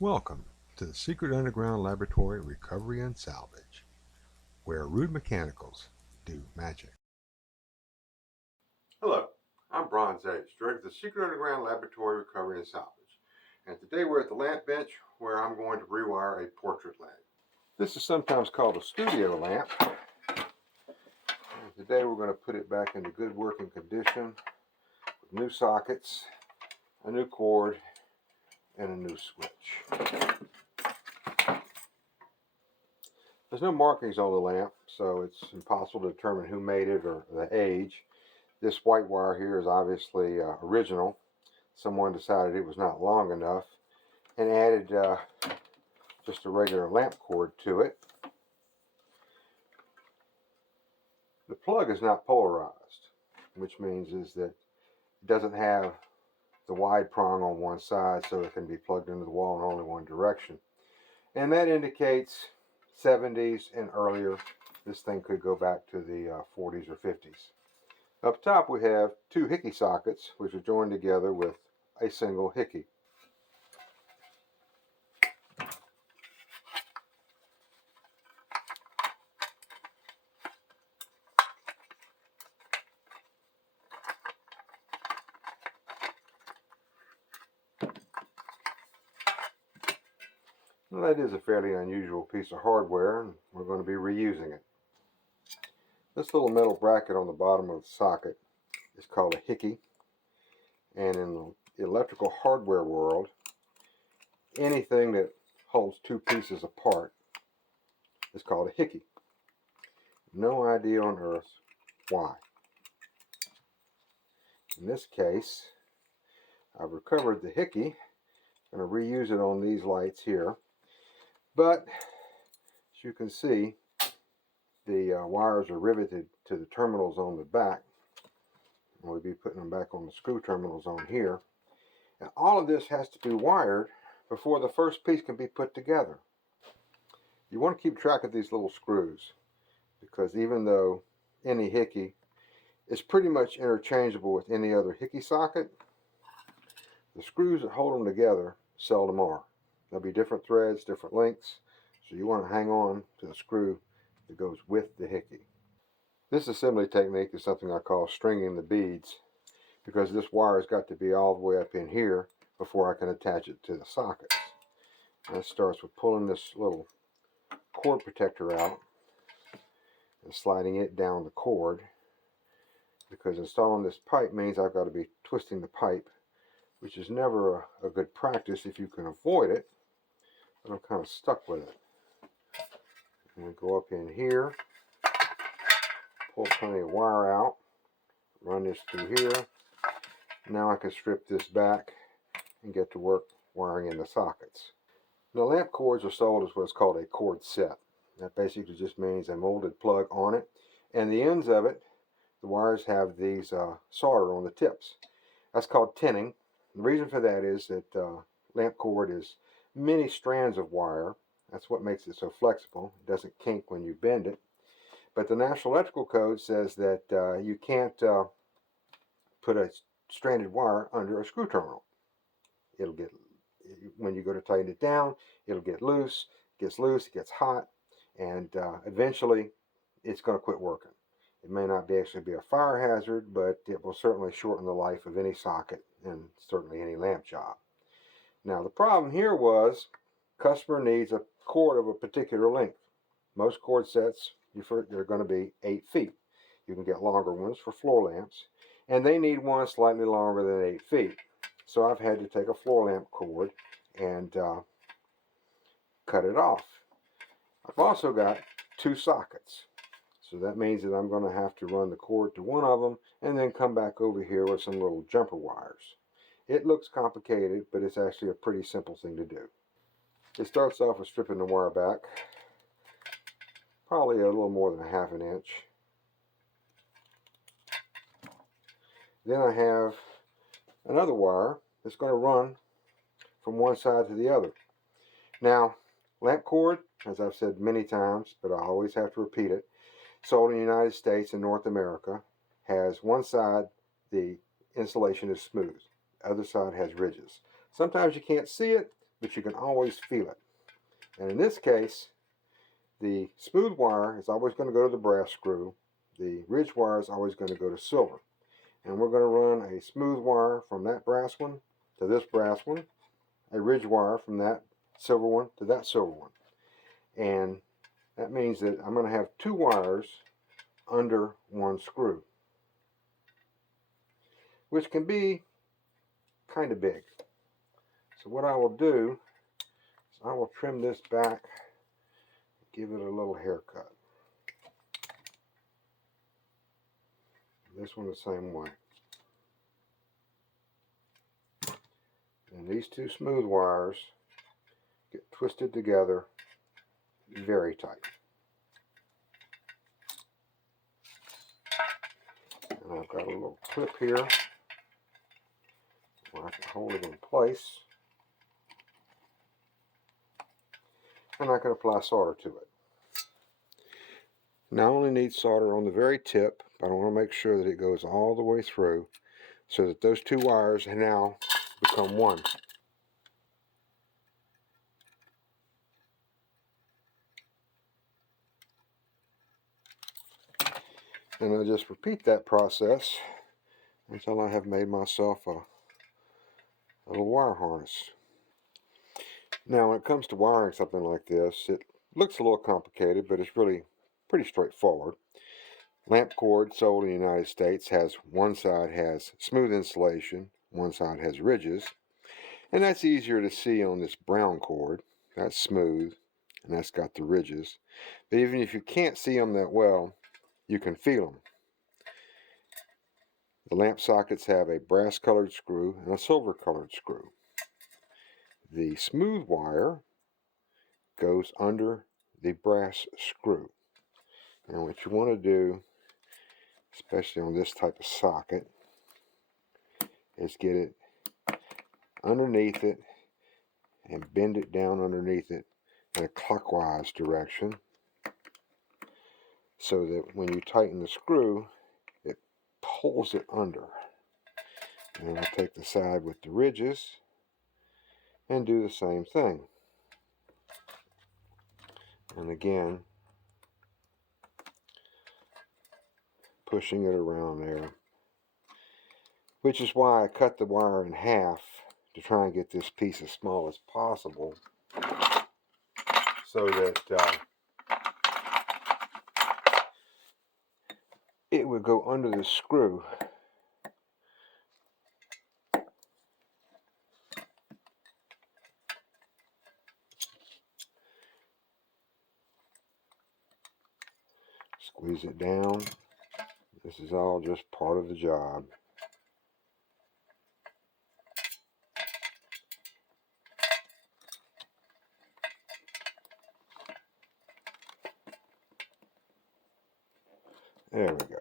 Welcome to the Secret Underground Laboratory Recovery and Salvage, where rude mechanicals do magic. Hello, I'm Bronze Age, Director of the Secret Underground Laboratory Recovery and Salvage. And today we're at the lamp bench where I'm going to rewire a portrait lamp. This is sometimes called a studio lamp. And today we're going to put it back into good working condition with new sockets, a new cord, and a new switch. There's no markings on the lamp, so it's impossible to determine who made it or the age. This white wire here is obviously original. Someone decided it was not long enough and added just a regular lamp cord to it. The plug is not polarized, which means is that it doesn't have the wide prong on one side, so it can be plugged into the wall in only one direction. And that indicates 70s and earlier. This thing could go back to the 40s or 50s. Up top we have two Hickey sockets, which are joined together with a single Hickey. Well, that is a fairly unusual piece of hardware, and we're going to be reusing it. This little metal bracket on the bottom of the socket is called a Hickey, and in the electrical hardware world, anything that holds two pieces apart is called a Hickey. No idea on earth why. In this case, I've recovered the Hickey. I'm going to reuse it on these lights here. But as you can see, the wires are riveted to the terminals on the back. We'll be putting them back on the screw terminals on here. And all of this has to be wired before the first piece can be put together. You want to keep track of these little screws, because even though any Hickey is pretty much interchangeable with any other Hickey socket, the screws that hold them together seldom are. There'll be different threads, different lengths, so you want to hang on to the screw that goes with the Hickey. This assembly technique is something I call stringing the beads, because this wire has got to be all the way up in here before I can attach it to the sockets. That starts with pulling this little cord protector out and sliding it down the cord, because installing this pipe means I've got to be twisting the pipe, which is never a good practice if you can avoid it, but I'm kind of stuck with it. And we go up in here, pull plenty of wire out, run this through here. Now I can strip this back and get to work wiring in the sockets. Now, lamp cords are sold as what's called a cord set. That basically just means a molded plug on it, and the ends of it, the wires have these solder on the tips. That's called tinning. The reason for that is that lamp cord is many strands of wire. That's what makes it so flexible. It doesn't kink when you bend it. But the National Electrical Code says that you can't put a stranded wire under a screw terminal. It'll get, when you go to tighten it down, it'll get loose. It gets loose, it gets hot, and eventually it's going to quit working. It may not actually be a fire hazard, but it will certainly shorten the life of any socket and certainly any lamp job. Now, the problem here was customer needs a cord of a particular length. Most cord sets, they're going to be 8 feet. You can get longer ones for floor lamps, and they need one slightly longer than 8 feet. So I've had to take a floor lamp cord and cut it off. I've also got two sockets. So that means that I'm going to have to run the cord to one of them and then come back over here with some little jumper wires. It looks complicated, but it's actually a pretty simple thing to do. It starts off with stripping the wire back, probably a little more than a ½ inch. Then I have another wire that's going to run from one side to the other. Now, lamp cord, as I've said many times, but I always have to repeat it, sold in the United States and North America, has one side the insulation is smooth, the other side has ridges. Sometimes you can't see it, but you can always feel it. And in this case, the smooth wire is always going to go to the brass screw. The ridge wire is always going to go to silver. And we're going to run a smooth wire from that brass one to this brass one, a ridge wire from that silver one to that silver one. And that means that I'm going to have two wires under one screw, which can be kind of big. So what I will do is I will trim this back, give it a little haircut. This one the same way. And these two smooth wires get twisted together very tight. And I've got a little clip here where I can hold it in place. And I can apply solder to it. Now I only need solder on the very tip, but I want to make sure that it goes all the way through so that those two wires now become one. And I just repeat that process until I have made myself a little wire harness. Now when it comes to wiring something like this, it looks a little complicated, but it's really pretty straightforward. Lamp cord sold in the United States has one side has smooth insulation, one side has ridges, and that's easier to see on this brown cord. That's smooth, and that's got the ridges. But even if you can't see them that well, you can feel them. The lamp sockets have a brass colored screw and a silver colored screw. The smooth wire goes under the brass screw. And what you want to do, especially on this type of socket, is get it underneath it and bend it down underneath it in a clockwise direction so that when you tighten the screw, it pulls it under. And I'll take the side with the ridges and do the same thing. And again, pushing it around there, which is why I cut the wire in half to try and get this piece as small as possible so that it would go under the screw. Squeeze it down. This is all just part of the job. There we go.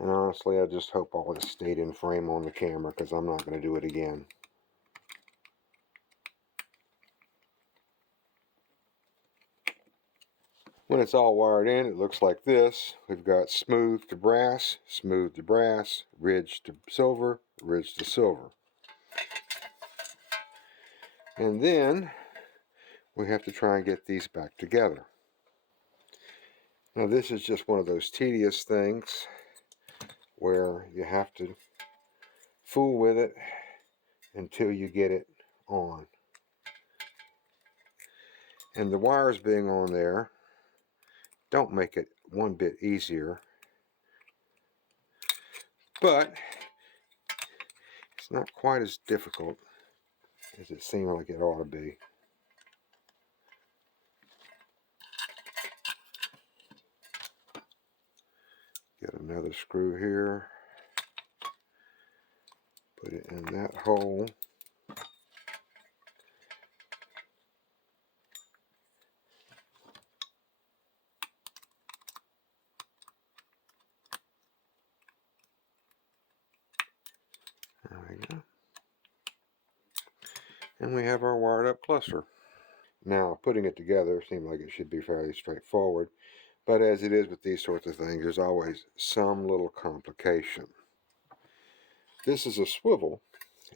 And honestly, I just hope all this stayed in frame on the camera because I'm not going to do it again. When it's all wired in, it looks like this. We've got smooth to brass, ridge to silver, ridge to silver. And then we have to try and get these back together. Now this is just one of those tedious things where you have to fool with it until you get it on. And the wires being on there don't make it one bit easier, but it's not quite as difficult as it seemed like it ought to be. Get another screw here, put it in that hole. There we go. And we have our wired up cluster. Now, putting it together seemed like it should be fairly straightforward, but as it is with these sorts of things, there's always some little complication. This is a swivel,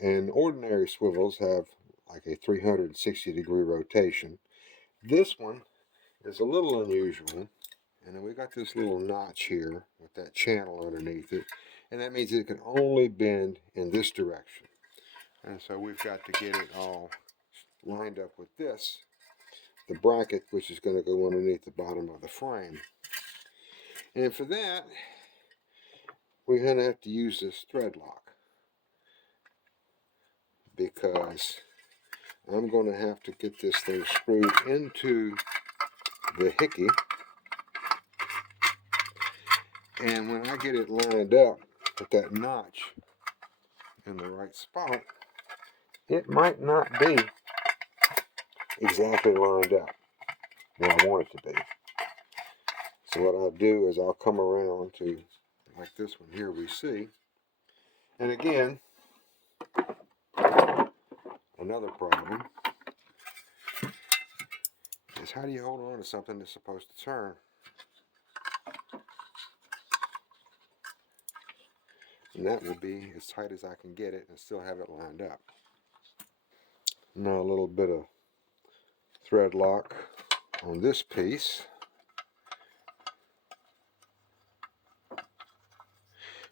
And ordinary swivels have like a 360-degree rotation. This one is a little unusual. And then we got this little notch here with that channel underneath it. And that means it can only bend in this direction. And so we've got to get it all lined up with this, the bracket, which is going to go underneath the bottom of the frame. And for that, we're going to have to use this thread lock, because I'm going to have to get this thing screwed into the Hickey. And when I get it lined up with that notch in the right spot, it might not be exactly lined up where I want it to be. So what I'll do is I'll come around to, like this one here we see. And again, another problem is, how do you hold on to something that's supposed to turn? And that will be as tight as I can get it and still have it lined up. Now a little bit of thread lock on this piece,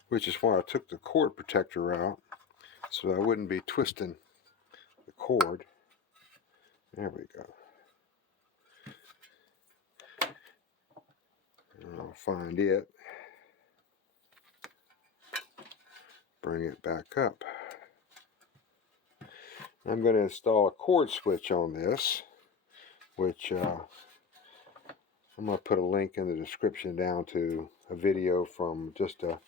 which is why I took the cord protector out, so I wouldn't be twisting the cord. There we go. And I'll find it, bring it back up. I'm going to install a cord switch on this, which I'm going to put a link in the description down to a video from just a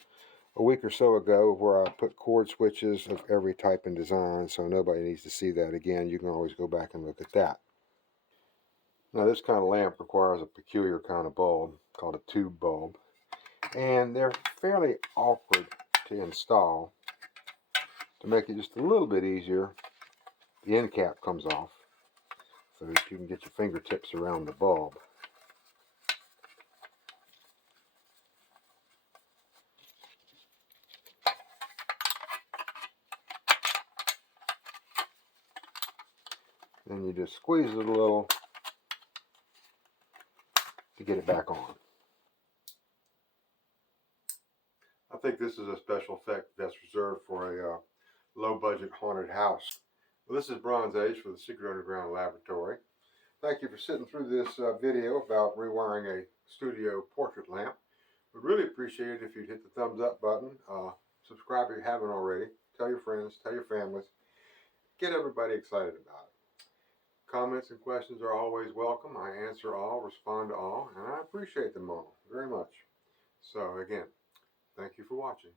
week or so ago where I put cord switches of every type and design, so nobody needs to see that again. You can always go back and look at that. Now this kind of lamp requires a peculiar kind of bulb called a tube bulb, and they're fairly awkward to install. To make it just a little bit easier, the end cap comes off so that you can get your fingertips around the bulb. Then you just squeeze it a little to get it back on. I think this is a special effect that's reserved for a low-budget haunted house. Well, this is Bronze Age for the Secret Underground Laboratory. Thank you for sitting through this video about rewiring a studio portrait lamp. We'd really appreciate it if you'd hit the thumbs up button. Subscribe if you haven't already. Tell your friends, tell your families. Get everybody excited about it. Comments and questions are always welcome. I answer all, respond to all, and I appreciate them all very much. So again, thank you for watching.